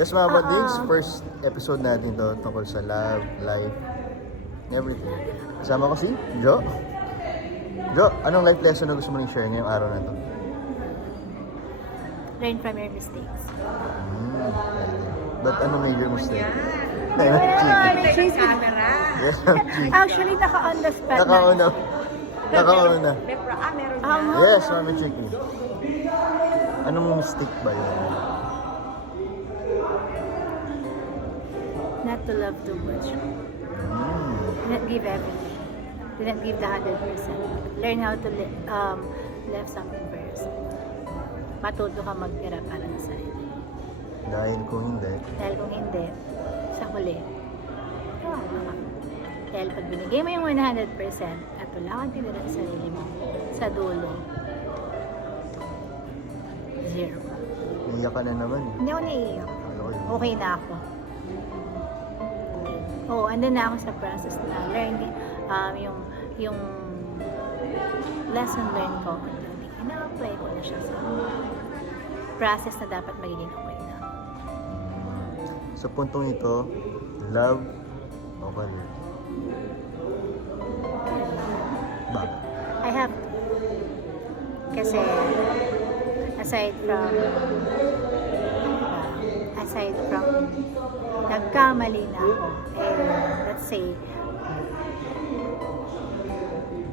Yes mga bandings, first episode natin to tungkol sa love, life, everything. Kasama ko si Jo. Jo, anong life lesson na gusto mo rin share ngayong araw na to? Learn from your mistakes. But ano major mistake? She's Yes, I'm cheeky. actually naka-on the spot na. Nakauna. Nakauna. Meron Ah, na. Yes, Mami Chicky. Anong mistake ba yun? Not to love too much. Do not give everything. Do not give the 100%. Learn how to love something for yourself. Matuto ka magtira para sa sarili. Dahil kung hindi, Dahil kung hindi, sa huli, kawawa ka. Dahil pag binigay mo yung 100% at wala kang tinira sa sarili mo, sa dulo, zero. iiyak ka na naman eh. Hindi ako naiiyak. Ano ko yun? Okay na ako. Oo, andun na ako sa process na learning, yung lesson learned ko, ina-apply ko na siya sa process na dapat magiging okay na. Sa puntong ito, love o career? Bakit? I have to. Kasi, aside from nagkamali na ako, let's say,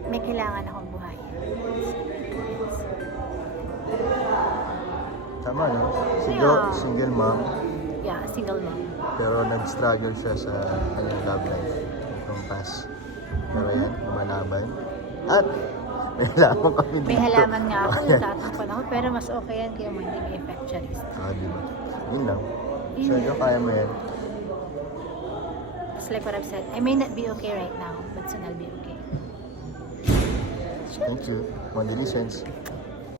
may kailangan akong buhayin. Tama, no? Si Yeah. Jo, single mom, Yeah, single mom. pero nag-struggle siya sa kanyang love life itong past. Pero yan, lumalaban. At may halaman kami dito. May halaman nga ako, natatampan ako, pero mas okay yan kaya mo hindi may effectualist. Di ba? Yun lang. So, Jo, kaya mo yan. It's like what I've said, I may not be okay right now, but soon I'll be okay. Thank you. One sense.